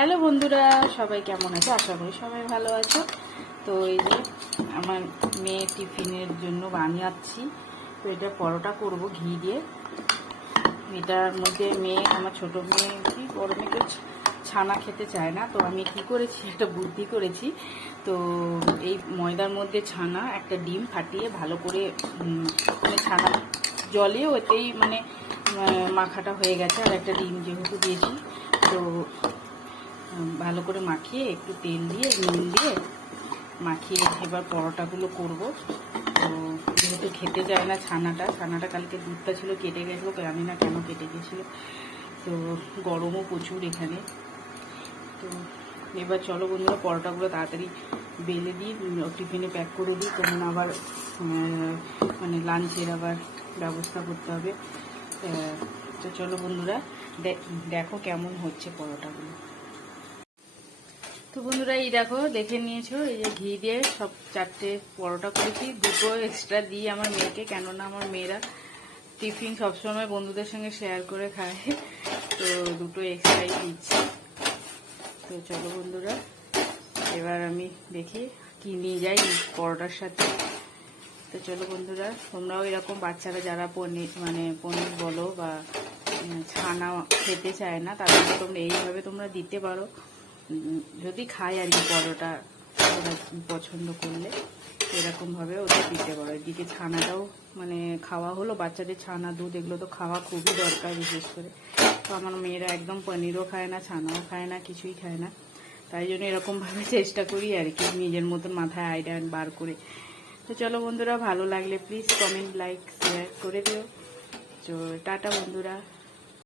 Hello বন্ধুরা, সবাই কেমন আছো? আশা করি সবাই ভালো আছো। তো এই যে আমার মেয়ে টিফিনের জন্য বানিয়েছি। তো এটা পরোটা করব ঘি দিয়ে। এটার মধ্যে আমার ছোট মেয়ে কি বড় মেয়েকে ছানা খেতে চায় না, তো আমি কি করেছি, একটা বুদ্ধি করেছি। তো এই ময়দার মধ্যে ছানা, একটা ডিম ফাটিয়ে ভালো করে ছানা জলে ওতেই মাখাটা হয়ে গেছে, আর একটা ডিম যেহেতু দিয়েছি, তো ভালো করে মাখিয়ে একটু তেল দিয়ে নুন দিয়ে মাখিয়ে এবার পরোটাগুলো করব। তো যেহেতু খেতে চায় না ছানাটা কালকে দুধটা ছিল কেটে গেছিলো, জানি না কেন কেটে গেছিলো। তো গরমও প্রচুর এখানে। তো এবার চলো বন্ধুরা, পরোটাগুলো তাড়াতাড়ি বেলে দিই, টিফিনে প্যাক করে দিই, তখন আবার লাঞ্চের আবার ব্যবস্থা করতে হবে। তো চলো বন্ধুরা, দেখো কেমন হচ্ছে পরোটাগুলো। তো বন্ধুরা, এই দেখো, দেখে নিয়েছো, এই যে ঘি দিয়ে সব 4টে পরোটা করেছি। দুটো এক্সট্রা দিই আমার মেয়েকে, কেননা আমার মেয়েরা টিফিন সবসময় বন্ধুদের সঙ্গে শেয়ার করে খায়, তো দুটো এক্সট্রাই দিচ্ছি। তো চলো বন্ধুরা, এবার আমি দেখি কি নিয়ে যাই পরোটার সাথে। তো চলো বন্ধুরা, তোমরাও এরকম বাচ্চারা যারা পনির বলো বা ছানা খেতে চায় না, তাদেরকে তোমরা দিতে পারো, যদি খায় আর কি পরোটা ওরা পছন্দ করলে, এরকমভাবে ওদের দিতে পারো। এদিকে ছানাটাও খাওয়া হলো, বাচ্চাদের ছানা দুধ এগুলো তো খাওয়া খুবই দরকার, বিশেষ করে। তো আমার মেয়েরা একদম পনিরও খায় না, ছানাও খায় না, কিছুই খায় না, তাই জন্য এরকমভাবে চেষ্টা করি আর কি, নিজের মতন মাথায় আইডিয়া বার করে। তো চলো বন্ধুরা, ভালো লাগলে প্লিজ কমেন্ট, লাইক, শেয়ার করে দিও। তো টাটা বন্ধুরা।